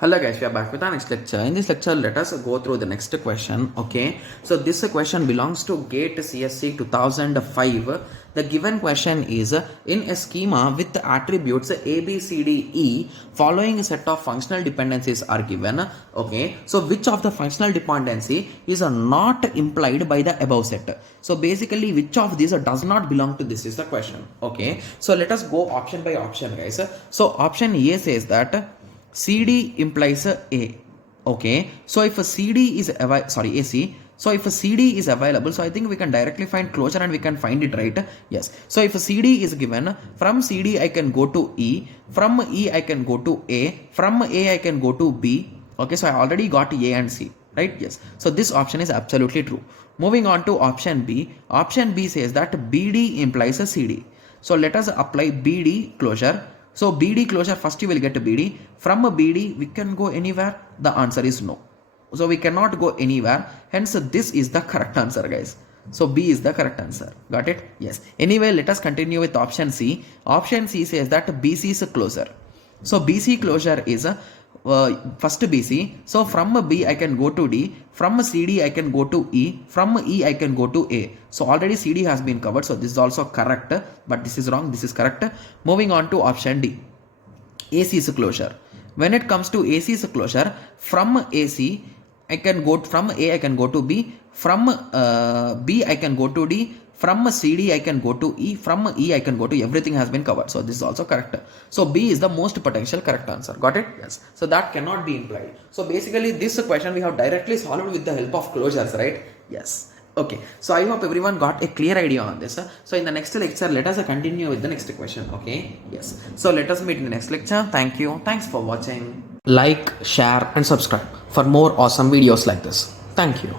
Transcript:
Hello guys, we are back with our next lecture. In this lecture, let us go through the next question. Okay, so this question belongs to GATE CSC 2005. The given question is in a schema with attributes A, B, C, D, E, following a set of functional dependencies are given. Okay, so which of the functional dependency is not implied by the above set? So basically, which of these does not belong to this is the question. Okay, so let us go option by option, guys. So option A says that CD implies A. Okay, so if a CD is AC. So if a CD is available, so I think we can directly find closure and we can find it, right? Yes. So if a CD is given, from CD I can go to E, from E I can go to A, from A I can go to B. Okay, so I already got A and C, right? Yes. So this option is absolutely true. Moving on to option B. Option B says that BD implies a CD. So let us apply BD closure. So BD closure, first you will get a BD. From a BD, we can go anywhere. The answer is no. So we cannot go anywhere. Hence, this is the correct answer, guys. So B is the correct answer. Got it? Yes. Anyway, let us continue with option C. Option C says that BC is a closure. So BC closure is first BC. So from B I can go to D. From CD I can go to E. From E I can go to A. So already CD has been covered. So this is also correct. But this is wrong. This is correct. Moving on to option D. AC is a closure. When it comes to AC is a closure, from AC I can go from A I can go to B. From B I can go to D. From CD I can go to E. From E I can go to everything has been covered. So this is also correct. So B is the most potential correct answer. Got it? Yes. So that cannot be implied. So basically this question we have directly solved with the help of closures, right? Yes. Okay. So I hope everyone got a clear idea on this. So in the next lecture, let us continue with the next question. Okay. Yes. So let us meet in the next lecture. Thank you. Thanks for watching. Like, share and subscribe for more awesome videos like this. Thank you.